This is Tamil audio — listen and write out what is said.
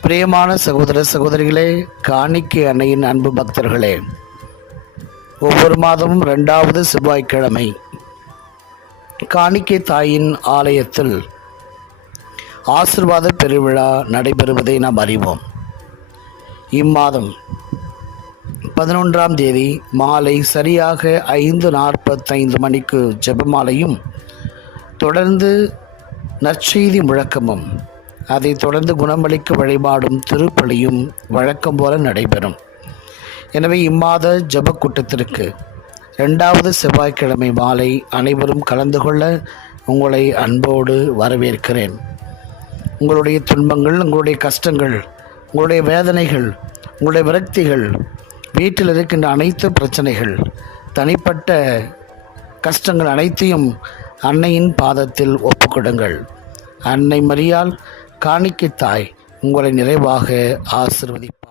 பிரியமான சகோதர சகோதரிகளே, காணிக்கை அன்னையின் அன்பு பக்தர்களே, ஒவ்வொரு மாதமும் 2வது செவ்வாய்க்கிழமை காணிக்கை தாயின் ஆலயத்தில் ஆசீர்வாத பெருவிழா நடைபெறுவதை நாம் அறிவோம். இம்மாதம் 11ஆம் தேதி மாலை சரியாக 5:45 மணிக்கு ஜெபமாலையும், தொடர்ந்து நற்செய்தி முழக்கமும், அதைத் தொடர்ந்து குணமளிக்க வழிபாடும் திருப்பலியும் வழக்கம் போல நடைபெறும். எனவே இம்மாத ஜெப கூட்டத்திற்கு 2வது செவ்வாய்க்கிழமை மாலை அனைவரும் கலந்து கொள்ள உங்களை அன்போடு வரவேற்கிறேன். உங்களுடைய துன்பங்கள், உங்களுடைய கஷ்டங்கள், உங்களுடைய வேதனைகள், உங்களுடைய விரக்திகள், வீட்டில் இருக்கின்ற அனைத்து பிரச்சனைகள், தனிப்பட்ட கஷ்டங்கள் அனைத்தையும் அன்னையின் பாதத்தில் ஒப்புக்கொடுங்கள். அன்னை மரியாள் காணிக்கை தாய் உங்களை நிறைவாக ஆசீர்வதிப்பார்.